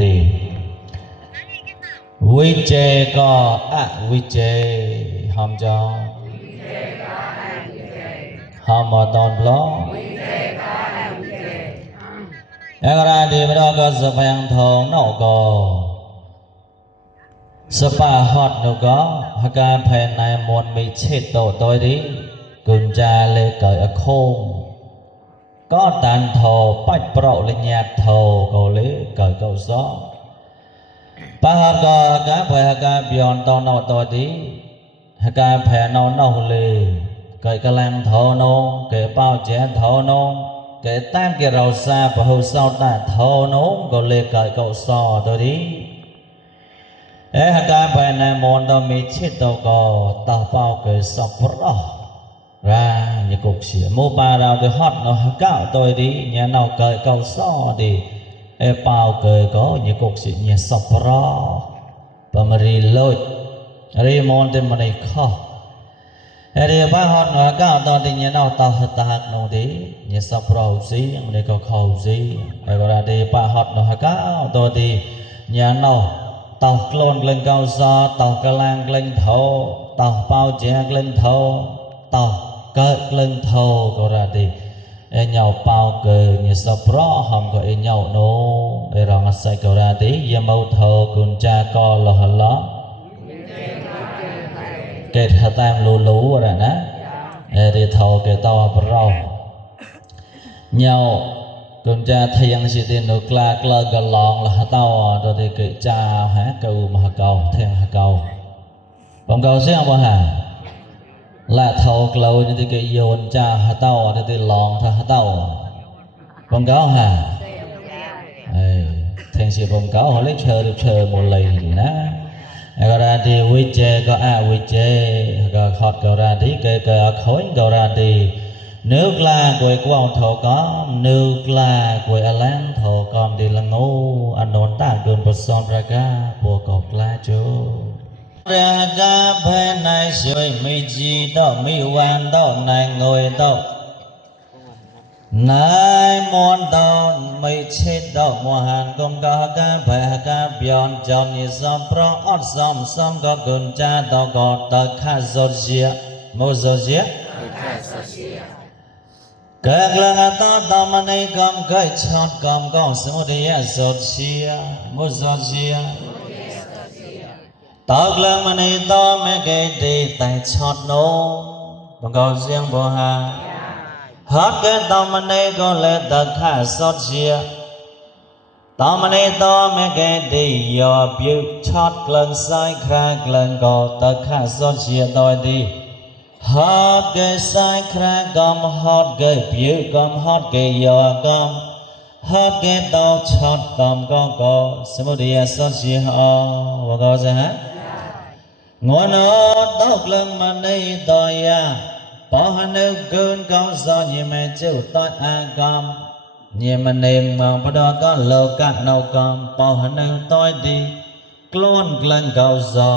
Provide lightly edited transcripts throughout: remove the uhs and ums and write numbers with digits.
ตีวิเจก็อะวิเจหอมจอหอมมาตอนปลอแล้วก็ดีไม่ได้ก็สะพยังทองนอกก็สปาฮอดนกก็หากการภายในมวลมีเชิดโตตัวดีกุญแจเลยเกิดโค้งก็ตันโทปัดเปราะเลยหยาดโทก็เลยเกิดเก่าซ้อปะหากการภายหากการเบียนตอนนอกตัวดีหากการแผ่นอนนอกเลยเกิดกำลังโทนงเกิดเป้าแจ้โทนงเกิดตั้งเกิดเราซาพะหูเศร้าตาโทนงก็เลยเกิดเก่าซ้อตัวดีหากการภายในมวลต้องมีเชิดโตก็ต่อเป้าเกิดสับปะรดra như cục xỉa mô bà đào thì hót nó cạo tôi đi nhà nào cởi cầu xó đi bao cởi có như cục xỉa nhà sọc rõ và mà rì lôi rì môn tên mà này khó rì bà hót nó cạo tôi đi nhà nào tao thật hạt nó đi nhà sọc rõ gì mà này có khẩu gì rồi ra đi bà hót nó cạo tôi đi nhà nào tao clone lên cao xó tao ca lang lên thô tao bao chè lên thô taoเกิดเล่นโทก็ราดีเหนียวเปล่าเกิดเหนียวสับร้อหอมก็เหนียวโน้รองใส่ก็ราดียามเอาโทกุญแจก็หล่อหล่อเกิดหัดตามรู้อะไรนะดีโทเกิดต่อปรอเหนียวกุญแจทะยังสิตินุกลากลากลองละต่อโดยเกิดจ่าหาเก่ามหาเก่าเทียงหาเก่าผมเก่าเสียงบ่หาละเท่าเกลานี่ที่เกยโยนจ่าหาเต้าที่ลองท่าหาเต้าผมเก้าหาแทงเสียผมเก้าเขาเล็กเชอหมดเลยนะก็ราดีวิเจก็อาวิเจก็ขอดก็ราดีเกยก็ขอยก็ราดีนึกลากวยกวางเท่าก้อมนึกลากวยอลังเท่าก้อมดีละงูอันโดนตาเกินประสอนประกาปวกกลาจูราคาภายในสวยไม่จีดอกไม่หวานดอกนายงอยดอกนายมอนดอกไม่เช็ดดอกมัวหันกงกาการภายการเบียนจอมยิสอมเพราะอดซ้อมก็กุญแจดอกก็ตะขาโซเชียโมโซเชียเกิดเรื่องต่อมาในกรรมเกิดชดกรรมก็สมุทัยโซเชียโมโซเชียตอกเรื่องมันในต่อไม่เกิดดีแต่ชดโน้บังเกิดเสียงบัวหาฮัดเกิดต่อมันในก็เลยตะขาสดเชียต่อมันในต่อไม่เกิดดียอบิวชดเรื่องสายคราเรื่องก็ตะขาสดเชียโดยดีฮัดเกิดสายครากอมฮัดเกิดบิวกอมฮัดเกิดยอกอมฮัดเกิดต่อชดกอมก็สมุทัยสดเชียบังเกิดเสียงงอนตอกเรื่องมันในต่อยาพอหันเกินก็สอนยิ่งไม่เจ้าต่อยอากรรมยิ่งมันเองมองพอดก็โลกะนกรรมพอหันต่อยดีกล้วนกลั่นก็สอ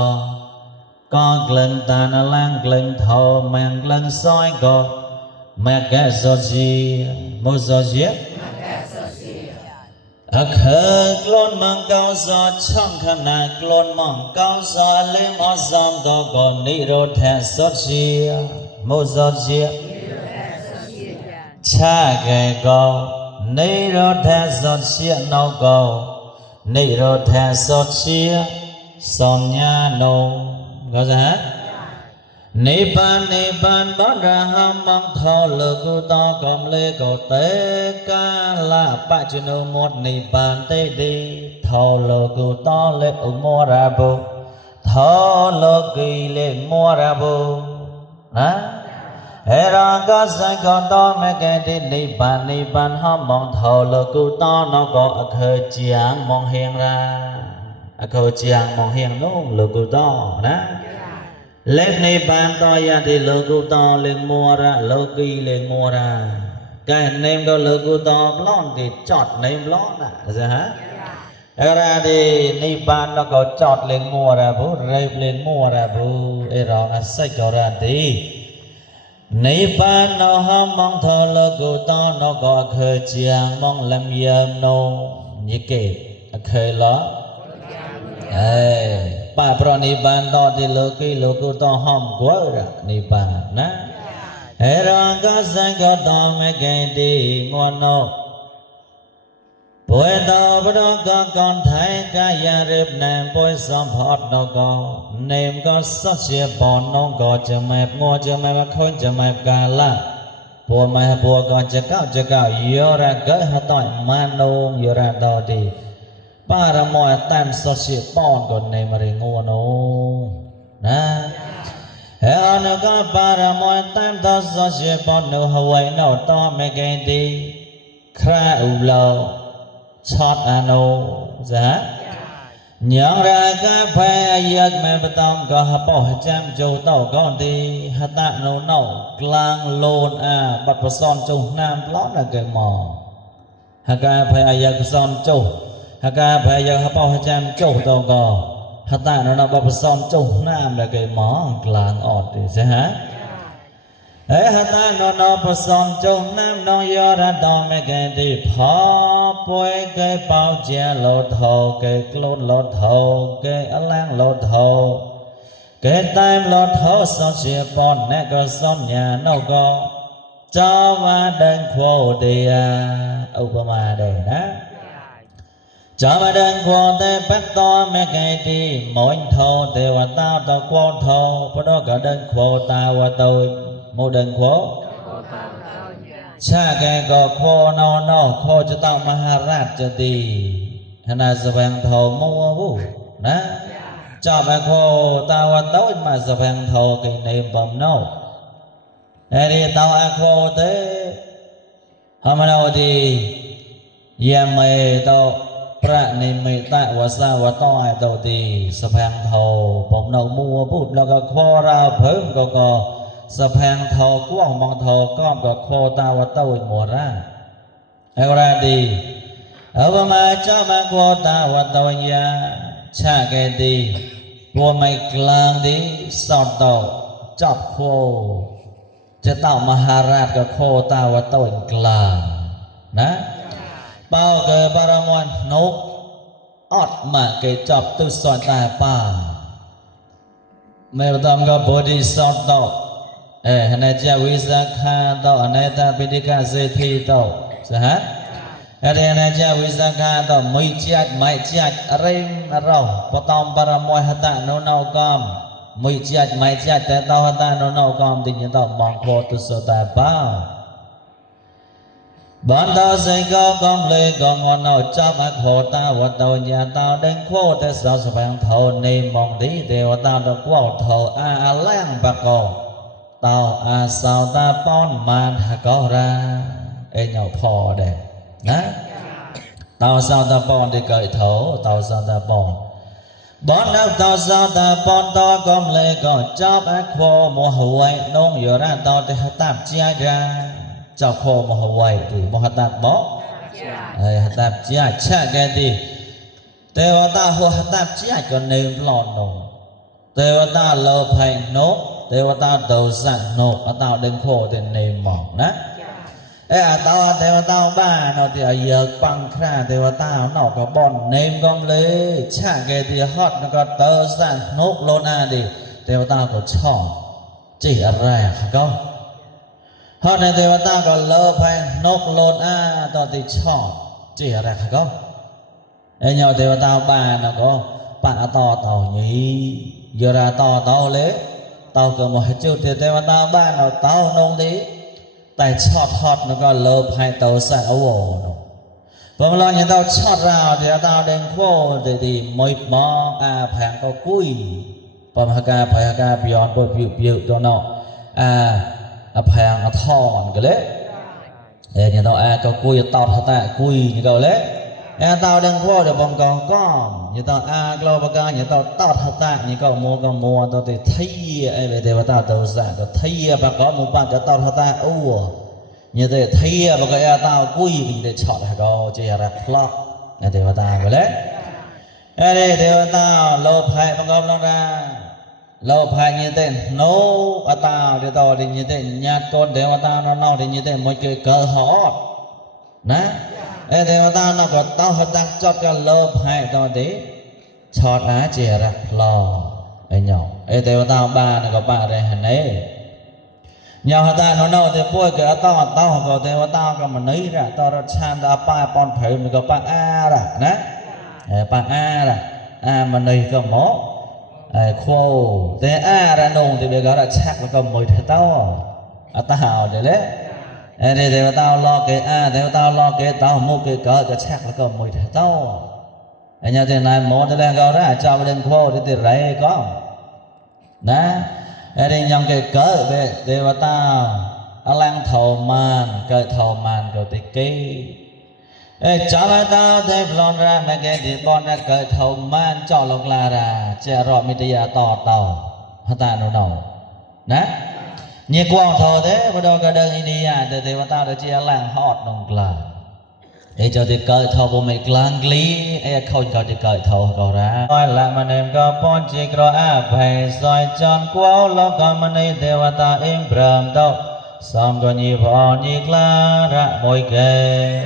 ก็กลั่นตาหน้าล่างกลั่นเท้าแมงกลั่นซอยก็แม่แก่สดชีโมสดชีเคยกล้นมังเกาสอดช่องขนาดกล้นมังเกาสอดเลี้ยงอสอมก็ก่อนนิโรธแทนสดเชียโมสดเชียชาเกยก็นิโรธแทนสดเชียนกก็นิโรธแทนสดเชียสมญาโนก็จะฮะนิพพานบรหัมมังทอลกุตอกรมเลโกเตกาลาปัจจุโนมดนิพพานเตดีทอลกุตอเลอุโมราบุทอลกิเลมัวราบุนะรังกัสสังกตอเมเกตินิพพานหัมมังทอลกุตอนก็อเคเจียงมองเฮงราอเคเจียงมองเฮงนุ่งลกุตอนะเล็บในบานต่อยาที่โลกุตอเลงมัวระโลกีเลงมัวระการเนมก็โลกุตอปล้อนที่จอดเนมล้อนอ่ะใช่ฮะอะไรที่ในบานเราก็จอดเลงมัวระบุเรียบเลงมัวระบุเราใส่ก็ระดีในบานเราห้ามมองเธอโลกุตอเราก็เคยเจียงมองลำเยี่ยมโนยิ่งเกต เคยเหรอป้าปรนิบานต่อที่โลกีโลกุต่อห้อมกว่านิบานนะรังก็สังก็ต่อไม่เกินดีงวนนกป่วยต่อปรก็ก่อนไทยก็ยาริบแนมป่วยสัมผัสนกก็เนมก็สักเสียปอนนกก็จะไม่งัวจะไม่มาคนจะไม่กาละปัวไม่ปัวก็จะก้าวยอระเกิดหัต่อยมานงยอระต่อดีป้ารมอยตามสักเสียปอนก็เนมริงัวนงนะเฮ้อนก็ปารมอยตามต่อสักเสียปอนนหวยนต่อไม่เกินดีคราอุโลชอดอโนจ้ะยังรากาพยักแม่ประตอมก็หปอจำจูโตก่อนดีหัตโนโนกลางโลนบัดประสอนจูน้ำล้อนะเกมอหากาพยักสอนจูหากาพยักหปอจำจูโตก็หัตโนโนบัดประสอนจูน้ำนะเกมอกลางออดดีใช่ฮะหัตโนโนประสอนจูน้ำน้องยอระดอมไม่เกินดีพอป่วยเกยเป่าเจียโลดโถเกยกลุนโลดโถเกยอลังโลดโถเกยตายโลดโถสอนเสียปอนแนก็สอนยาโนก็เจ้ามาเดินโคเดียอุปมาเดนะเจ้ามาเดินโคเดปัตตอแม่เกยดีหมอนโถเทวตาตะกวอนโถพระก็เดินโคตาวะตุยโมเดินโคชาแกก็โคนอนอโคจะต้องมหาราชจะดีขณะสแสวงโทมัววุนะจอบโคตาวะโต้มาสแสวงโทกินในบอมโนเอริตาวโคเตฮามนาดียามเมโตพระนิมิตวสาวต้อยโตดีสแสวงโทบอมโนมัววุแล้วก็โคราเพิ่มก็สะแพงทอกว้างมองทอก้อมกับโคตาวะเต้าหมัวร่าเอวราดีเอามาเจ้ามาโคตาวะเต้ายาชาแกดีบัวไม่กลางดีสอดต่อจับโคจะเต้ามหาราชกับโคตาวะเต้ากลางนะเป้าเกิดปรมวันนกอดมาเกยจับตุสอนตาป่าไม่ต้องกับบดีสอดต่อขณะจะวิสาขาต่อในตาปิฎกเศรษฐีต่อสหัสขณะจะวิสาขาต่อไม่จัดไม่จัดเริ่มเราปตอมปรมวยหัตโนนกรรมไม่จัดไม่จัดแต่ต่อหัตโนนกรรมที่จะต้องมองโคตุสตาบ้าบันดาเสกกองเลยกองวันเอาจับโคตาวัดตัวยาตาเด้งโคแต่สาวสแสวงเท่าในมองดีเทวตาตะกวาวเท่าแรงปะกอตาอาสาวตาป้อนมานหากราเอ็งเอาพอเด็นะตาสาวตาป้อนได้เกิดเถาตาสาวตาป้อนบอนนับตาสาวตาป้อนตากอมเลยก็จับโคมัวหวยน้องอยู่ร้านตาที่หัตตับเจียดาจับโคมัวหวยที่มัวหัตตับบ่หัตตับเจียชะแกดีเทวตาหัวหัตตับเจียก็เนมหลอนนงเทวตาเลอไพนกเทวตาโดสันโนกตาเดินโคเดินในหมอกนะตาเทวตาบ้านเราที่เยอะปังคราเทวตาเนาะก็บอนเนมกองเลยชาเกที่ฮอตแล้วก็โดสันโนกโลนาดิเทวตาก็ชอบจีอะไรก็ฮอตในเทวตาก็เลอไปนกโลนาตอนที่ชอบจีอะไรก็เนาะเทวตาบ้านเราก็ปะต่อนี้เยอะต่อเลยตาก็มาจุดเทวตาบ้านเราตานงดีแต่ชอดฮอตแล้วก็เลิฟให้เตาใส่เอาโว้พอมาลองอย่างเตาชอดเราเทวตาเด้งโค้ดีไม่มองแผงก็กุ้ยพอมาหากาพยอนปวดผิวตัวเนาะแผงทอนก็เลยอย่างเตาก็กุ้ยตอดหัตถะกุ้ยอย่างเก่าเลยตาเด้งโค้เดี๋ยวบองกองก้อมอย่างเตากลอบกาอย่างเตาตอดหัตถะอย่างเก่ามัวตัวที่ที่เทวตาตัวสั่งก็ที่ปากก็มุปะจะตอดหัตถะnhư thế thấy mà cái tao cùi vì để chọn hay có chỉ là plot là thế mà ta có đấy đây thế mà ta lột hai bằng gom long ra lột hai như thế nấu ở tao thì tao thì như thế nhát con thế mà ta nó thì như thế một cái cờ họ nè เทวดาnó có tao hợp tác chót cái lợp hai tao tí chót á chỉ rạc lò nhỏเทวดาba nó có ba đây hẳn ấy nhau hợp tác nó đâu thì bôi cái tao cóเทวดาcó mà nấy ra tao ra chan ra ba con phải mình có ba a ra nè ba a ra a mà nấy có mó khô thế a ra nông thì bây giờ là chắc là có mùi thế tao tao để đấyเทวดาlo cáiเทวดาlo cái tao mua cái cỡ cái chắc là có mùi thế tao nhà thế này món thế này có ra cho bên khô thì rải có nè đây nhong cái cỡ về ทวดาlang thầu màn cỡ thầu màn cỡ tì kí cho bà tao thế lon ra mấy cái thì bọn ra cỡ thầu màn cho lọc là ra chè rọ mi tìa tỏ tàu hả ta nó nổ nè nhiệt quang thầu thế bắt đầu cái đơn India thì bà tao được chia làng hot nông là cho thì cởi thầu bộ mày làng lý không có thì cởi thầu có ra nói là mà em có bọn chị có áp hay xoay tròn quá lo có mà này thì bà tao im bầm đâu xong có nhịp họ nhịp la ra môi kề